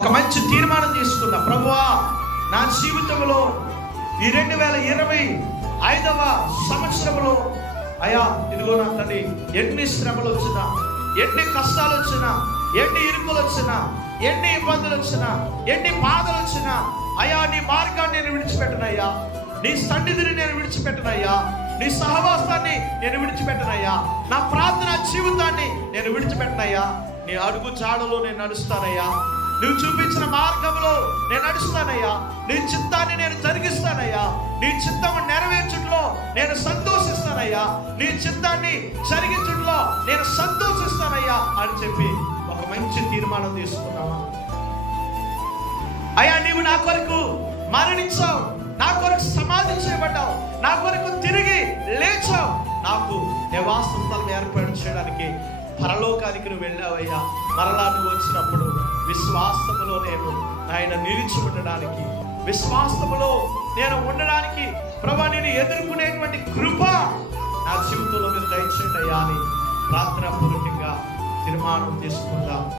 ఒక మంచి తీర్మానం తీసుకున్నా. ప్రభువా, నా జీవితంలో ఈ 2025వ సంవత్సరంలో అయ్యా ఇదిగో నా తండ్రి, ఎన్ని శ్రమలు వచ్చినా, ఎన్ని కష్టాలు వచ్చినా, ఎన్ని ఇరుకులు వచ్చినా, ఎన్ని ఇబ్బందులు వచ్చినా, ఎన్ని బాధలు వచ్చినా, అయ్యా నీ మార్గాన్ని నేను విడిచిపెట్టనయ్యా, నీ సన్నిధిని నేను విడిచిపెట్టనయ్యా, నీ సహవాసాన్ని నేను విడిచిపెట్టనయ్యా, నా ప్రార్థన జీవితాన్ని నేను విడిచిపెట్టనయ్యా. నీ అడుగు జాడలో నేను నడుస్తానయ్యా, నువ్వు చూపించిన మార్గంలో నేను నడుస్తానయ్యా, నీ చిత్తాన్ని నేను జరిగిస్తానయ్యా, నీ చిత్తము నెరవేర్చుట్లో నేను సంతోషిస్తానయ్యా, నీ చిత్తాన్ని జరిగించుట్లో నేను సంతోషిస్తానయ్యా అని చెప్పి ఒక మంచి తీర్మానం తీసుకున్నావా? అయ్యా, నీవు నా కొరకు మరణించావు, నా కొరకు సమాధి చేయబడ్డావు, నా కొరకు తిరిగి లేచావు, నాకు నివాస స్థలం ఏర్పాటు చేయడానికి పరలోకానికి నువ్వు వెళ్ళావయ్యా. మరలా నువ్వు వచ్చినప్పుడు విశ్వాసములో నేను ఆయన నిలిచి ఉండడానికి, విశ్వాసములో నేను ఉండడానికి ప్రభువా నేను ఎదుర్కొనేటువంటి కృప నా జీవితంలో మీరు దయచేయండి అయ్యా అని ప్రార్థనాపూర్వకంగా తీర్మానం తీసుకుందాం.